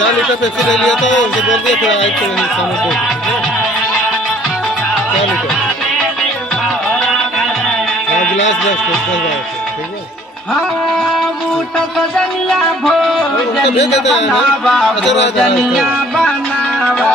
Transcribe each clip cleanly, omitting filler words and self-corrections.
4 litre Pepsi ले लिया था, उसे बोल दिया फिर आई तो समय पे 4 लीटर गिलास 10 ठीक है। हाँ बूट सजनिया भोजनिया बनावा, भोजनिया बनावा।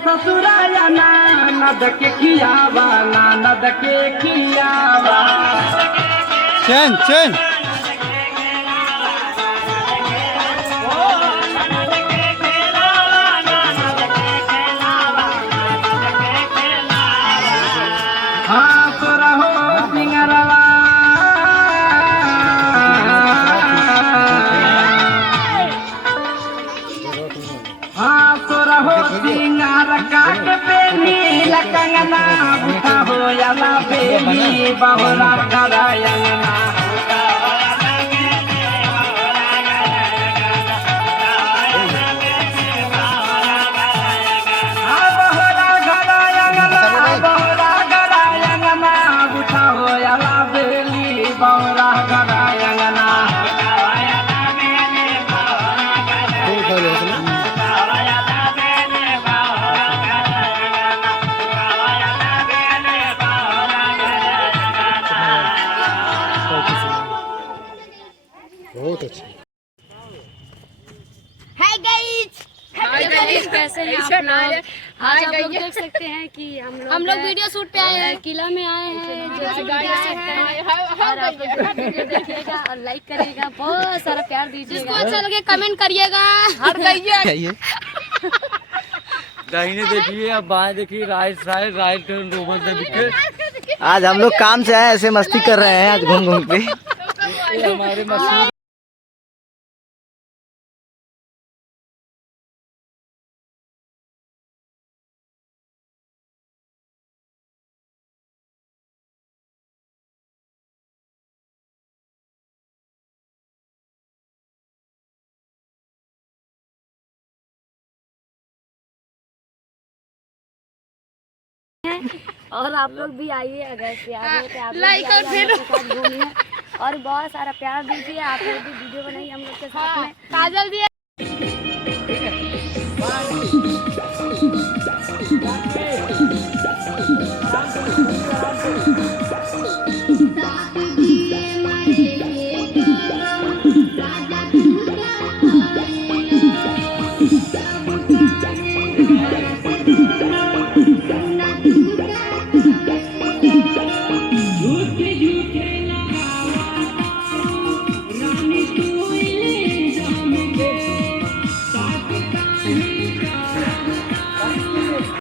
ससुराया ननद के खियावा, ननद के खियावा। चैन चैन हाँ तो रहो सिंगरवा, हाँ तो रहो सिंगार काट बेनी लकंगना, बुता हो याला बेनी बहुरा करायंगना। बहुत अच्छा। हाय गाइस, कैसे हैं आप लोग? आज आप लोग देख सकते हैं कि हम लोग वीडियो शूट पे आए हैं, किला में आए हैं, जैसे कि देख सकते हैं। और आप लोग वीडियो देखिएगा और लाइक करिएगा, बहुत सारा प्यार दीजिएगा। जिसको अच्छा लगे कमेंट करिएगा। दाहिने देखिए, अब बाएं देखिए, राइट टर्न रोमन से दिखे। आज हम लोग काम से आए, ऐसे मस्ती कर रहे हैं आज घूम घूम के। हमारे मशहूर और आप लोग भी आइए, अगर प्यार हो तो आप लाइक और फिर घूमिए और बहुत सारा प्यार दीजिए। आप लोग भी वीडियो बनाइए हम लोग के साथ में। काजल दिया